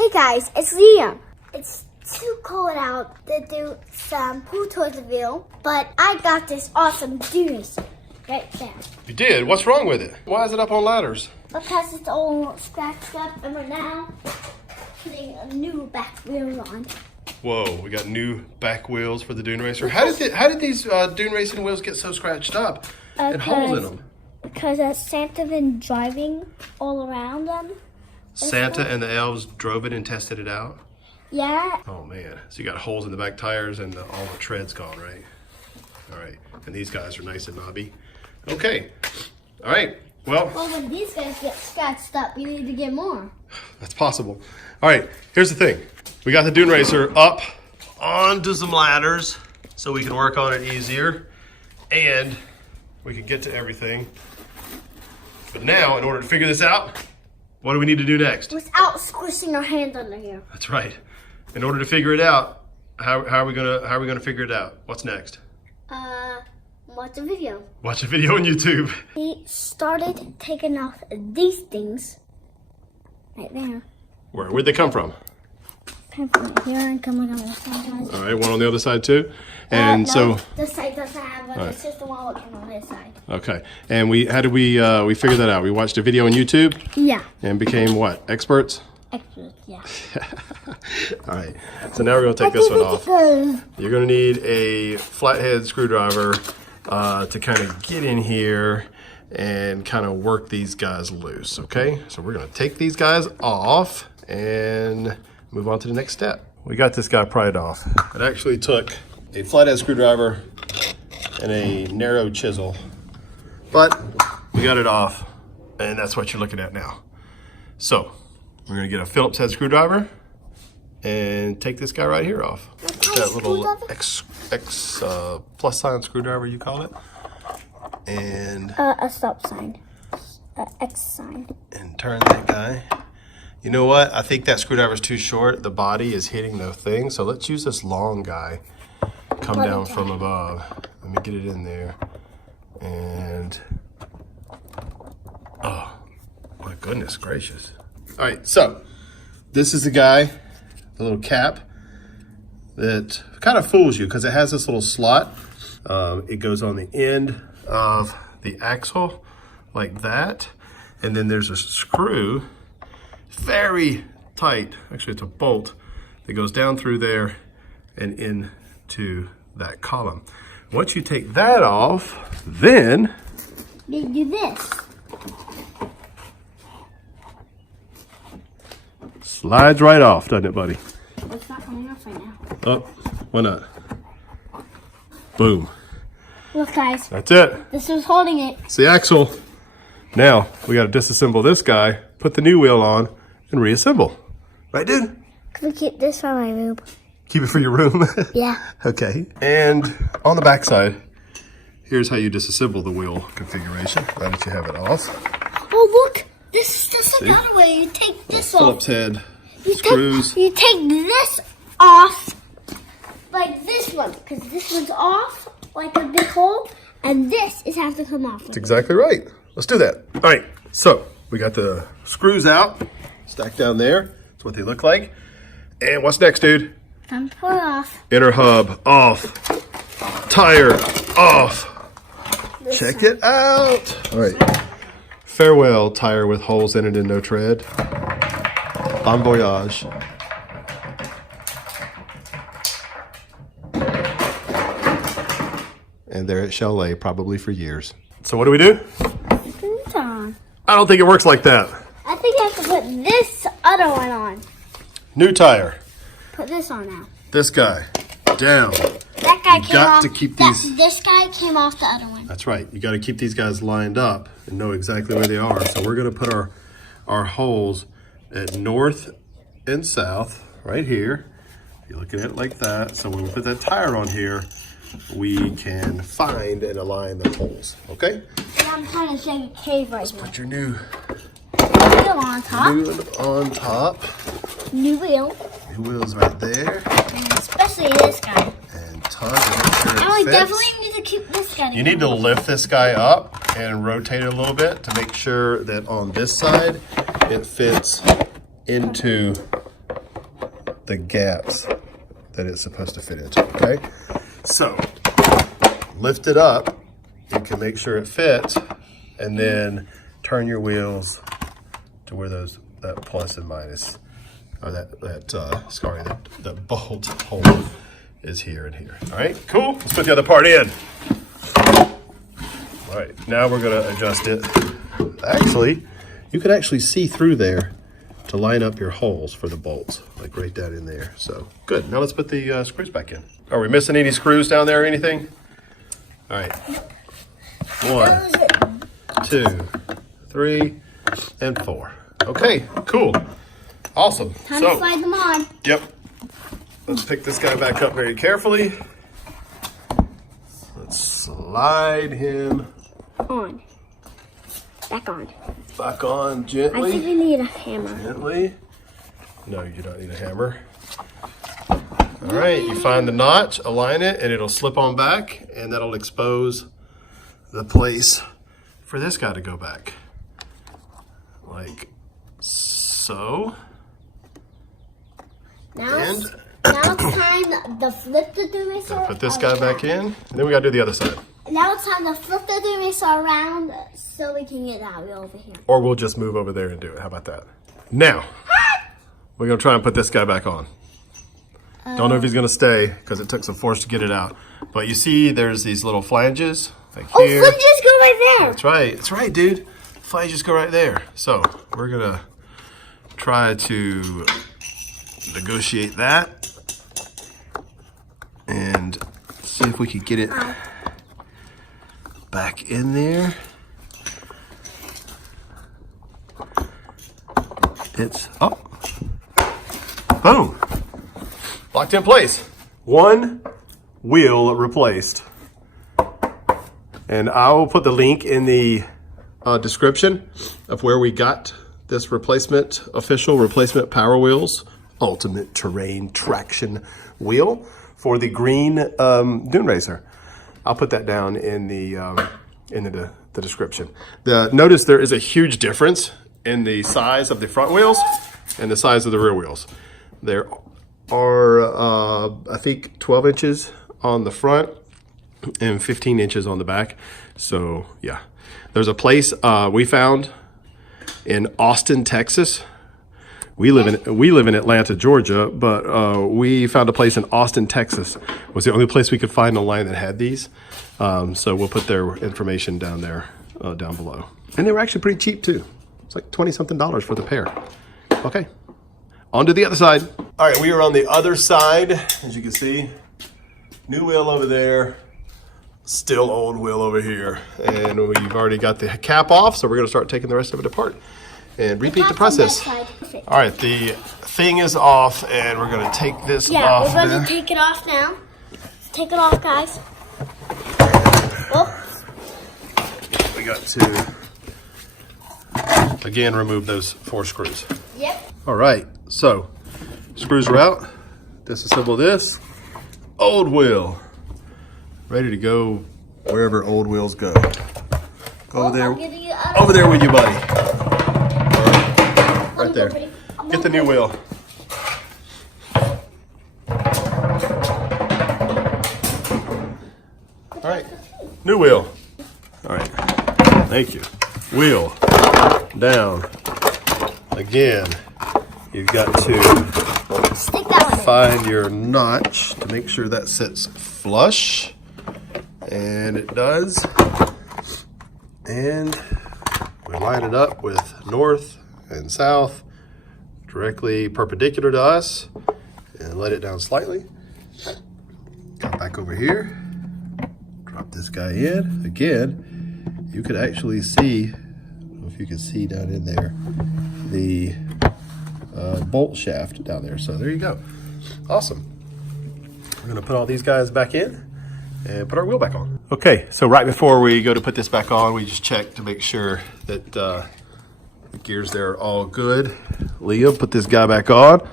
Hey guys, it's Liam. It's too cold out to do some pool toys review, but I got this awesome Dune Racer right there. You did? What's wrong with it? Why is it up on ladders? Because it's all scratched up, and we're now putting a new back wheel on. Whoa, we got new back wheels for the Dune Racer. How did these Dune Racing wheels get so scratched up and holes in them? Because Santa been driving all around them. Santa and the elves drove it and tested it out? Yeah. Oh man, so you got holes in the back tires and all the tread's gone, right? All right, and these guys are nice and knobby. Okay, all right, well, When these guys get scratched up, you need to get more. that's possible. All right, here's the thing. We got the Dune Racer up onto some ladders so we can work on it easier and we can get to everything. But now, in order to figure this out, what do we need to do next? Without squishing our hand under here. That's right. In order to figure it out, how are we gonna figure it out? What's next? Watch a video. Watch a video on YouTube. We started taking off these things right there. Where'd they come from? Come from here and coming on the side. All right, one on the other side too. And no, this side doesn't have one. It's just the one looking on this side. Okay. And how did we figure that out? We watched a video on YouTube. Yeah. And became what? Experts? Experts, yeah. All right. So now we're gonna take this one off. You're gonna need a flathead screwdriver to kind of get in here and kind of work these guys loose. Okay. So we're gonna take these guys off and move on to the next step. We got this guy pried off. It actually took a flathead screwdriver and a narrow chisel, but we got it off, and that's what you're looking at now. So we're gonna get a Phillips head screwdriver and take this guy right here off. That little X plus sign screwdriver, you call it, and a stop sign, X sign, and turn that guy. You know what? I think that screwdriver's too short. The body is hitting the thing, so let's use this long guy. Come down from above. Let me get it in there. And, oh, my goodness gracious. All right, so this is the guy, the little cap that kind of fools you because it has this little slot. It goes on the end of the axle like that. And then there's a screw, very tight, actually it's a bolt that goes down through there and into that column. Once you take that off, then you do this. Slides right off, doesn't it, buddy? It's not coming off right now. Oh, why not? Boom. Look, guys. That's it. This was holding it. It's the axle. Now we got to disassemble this guy, put the new wheel on, and reassemble. Right, dude? Can we keep this for my room? Keep it for your room? Yeah. Okay. And on the back side, here's how you disassemble the wheel configuration. Now that you have it off. Oh, look. This is just another way. You take this off. Phillips head screws. You take this off like this one, because this one's off like a big hole, and this is have to come off. That's exactly right. Let's do that. All right. So we got the screws out, stacked down there. That's what they look like. And what's next, dude? Time to pull it off. Inner hub off. Tire off. Check it out. All right. Farewell, tire with holes in it and no tread. Bon voyage. And there it shall lay, probably for years. So what do we do? Screws on. I don't think it works like that. I think I have to put this other one on. New tire. Put this on now. This guy. Down. That guy came got off. to keep these. This guy came off the other one. That's right. You got to keep these guys lined up and know exactly where they are. So we're going to put our holes at north and south right here. You're looking at it like that. So when we put that tire on here, we can find and align the holes. Okay? And I'm trying to show you cave right now. Put your new Wheel on top. wheel on top. New wheel. New wheel's right there. And especially this guy. And tug to make sure it And we fits. definitely need to keep this guy. You need to lift this guy up and rotate it a little bit to make sure that on this side it fits into the gaps that it's supposed to fit into, okay? So, lift it up, you can make sure it fits, and then turn your wheels to where that plus and minus, or that bolt hole is here and here. All right, cool. Let's put the other part in. All right, now we're gonna adjust it. Actually, you can actually see through there to line up your holes for the bolts, like right down in there. So good. Now let's put the screws back in. Are we missing any screws down there or anything? All right. 1, 2, 3, and 4. Okay, cool. Awesome. Time to slide them on. Yep. Let's pick this guy back up very carefully. Let's slide him on. Back on. Back on gently. I think we need a hammer. Gently. No, you don't need a hammer. All right, you find the notch, align it, and it'll slip on back, and that'll expose the place for this guy to go back. Like so. Now it's time to flip the Dune Racer. Put this guy back in, and then we gotta do the other side. Now it's time to flip the Dune Racer around so we can get that wheel over here. Or we'll just move over there and do it. How about that? Now, we're gonna try and put this guy back on. Don't know if he's gonna stay because it took some force to get it out. But you see there's these little flanges like here. Oh, flanges go right there. That's right. That's right, dude. Flanges go right there. So we're gonna try to negotiate that and see if we can get it back in there. It's up. Boom. Locked in place. One wheel replaced. And I will put the link in the description of where we got this official replacement Power Wheels Ultimate Terrain Traction Wheel for the green Dune Racer. I'll put that down in the description. Notice there is a huge difference in the size of the front wheels and the size of the rear wheels. There are, I think, 12 inches on the front and 15 inches on the back. So yeah, there's a place we found in Austin, Texas. We live in Atlanta, Georgia, but we found a place in Austin, Texas. It was the only place we could find online that had these. So we'll put their information down there, down below. And they were actually pretty cheap too. It's like $20-something for the pair. Okay, on to the other side. All right, we are on the other side, as you can see. New wheel over there, still old wheel over here. And we've already got the cap off, so we're gonna start taking the rest of it apart and repeat the process. All right, the thing is off, and we're gonna take this off. Yeah, we're gonna take it off now. Take it off, guys. Oh. We got to, again, remove those 4 screws. Yep. All right, so screws are out. Disassemble this. Old wheel. Ready to go wherever old wheels go. Over there with you, buddy. Right there. Get the new wheel. All right, new wheel. All right, thank you. Wheel down. Again, you've got to Stick that one find your notch to make sure that sits flush. And it does. And we line it up with north and south, directly perpendicular to us, and let it down slightly. Come back over here, drop this guy in. Again, you could actually see, I don't know if you can see down in there, the bolt shaft down there. So there you go. Awesome. We're gonna put all these guys back in and put our wheel back on. Okay, so right before we go to put this back on, we just check to make sure that the gears there are all good. Liam, put this guy back on.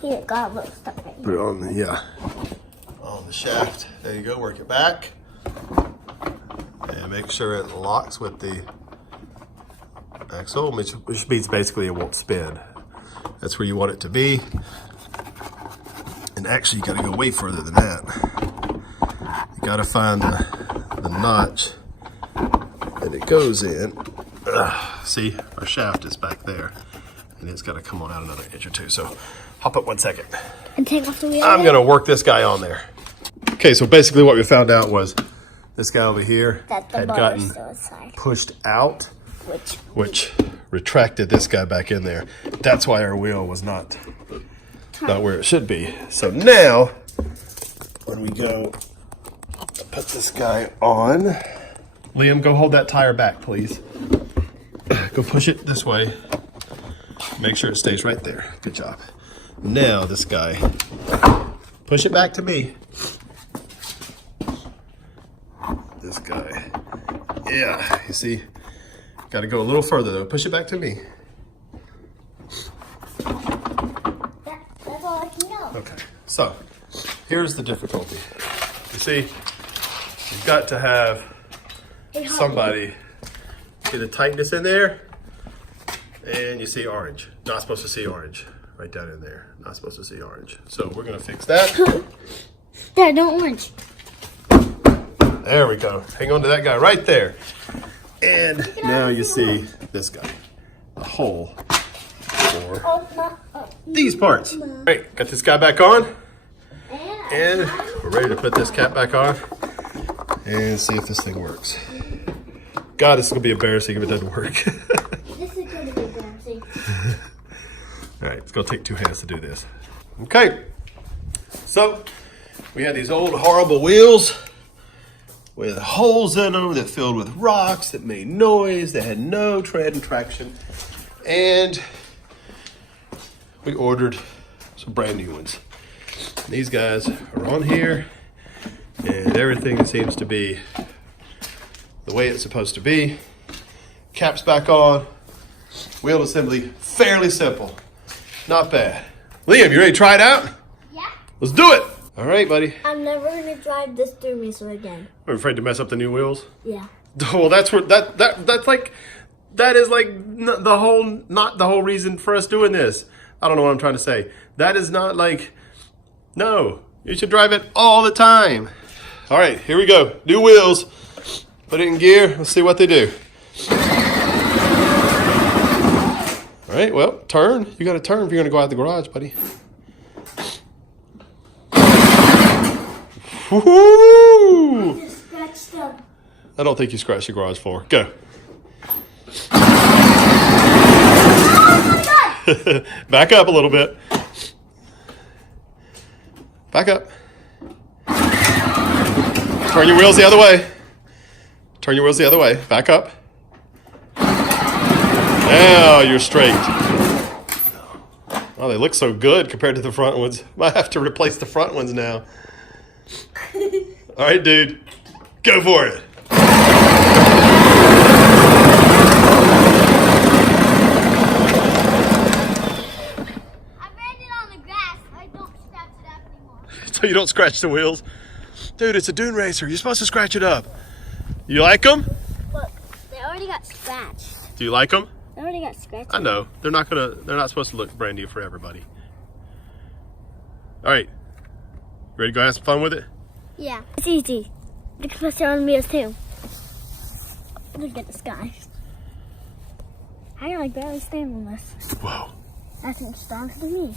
Here, got a little stuff right Put here. it on the, on the shaft. There you go, work it back. And make sure it locks with the axle, which means basically it won't spin. That's where you want it to be. And actually, you got to go way further than that. You got to find the notch that it goes in. See, our shaft is back there, and it's got to come on out another inch or two. So, hop up 1 second. And take off the wheel. I'm going to work this guy on there. Okay, so basically what we found out was this guy over here had gotten pushed out, which retracted this guy back in there. That's why our wheel was not where it should be. So now, when we go put this guy on, Liam, go hold that tire back, please. Go push it this way. Make sure it stays right there. Good job. Now this guy, push it back to me. This guy, yeah, you see, got to go a little further though. Push it back to me. That's all I can know. Okay, so here's the difficulty. You see, you've got to have somebody see the tightness in there, and you see orange. Not supposed to see orange. Right down in there. Not supposed to see orange. So we're gonna fix that. Dad, don't orange. There we go. Hang on to that guy right there. And now you see this guy. The hole for these parts. All right, got this guy back on. And we're ready to put this cap back on and see if this thing works. God, this is gonna be embarrassing if it doesn't work. This is gonna be embarrassing. All right, it's gonna take 2 hands to do this. Okay, so we had these old horrible wheels with holes in them that filled with rocks that made noise, that had no tread and traction. And we ordered some brand new ones. These guys are on here and everything seems to be the way it's supposed to be. Caps back on, wheel assembly, fairly simple. Not bad. Liam, you ready to try it out? Yeah. Let's do it. All right, buddy. I'm never gonna drive this Dune Racer again. Are you afraid to mess up the new wheels? Yeah. Well, that's where that's like that is like not the whole reason for us doing this. I don't know what I'm trying to say. That is not like no. You should drive it all the time. All right, here we go. New wheels. Put it in gear. Let's see what they do. All right, well, turn. You got to turn if you're going to go out the garage, buddy. Woo-hoo! I just scratched them. I don't think you scratched the garage floor. Go. Oh, Back up a little bit. Back up. Turn your wheels the other way. Turn your wheels the other way. Back up. Now you're straight. Oh, they look so good compared to the front ones. Might have to replace the front ones now. All right, dude. Go for it. I ran it on the grass. I don't scratch it up anymore. So you don't scratch the wheels? Dude, it's a Dune Racer. You're supposed to scratch it up. You like them? Look, they already got scratched. Do you like them? They already got scratched. I know. They're not supposed to look brand new for everybody. All right. Ready to go have some fun with it? Yeah. It's easy. You can put it on wheels too. Look at this guy. I can like barely stand on this. Whoa. That seems stronger than me.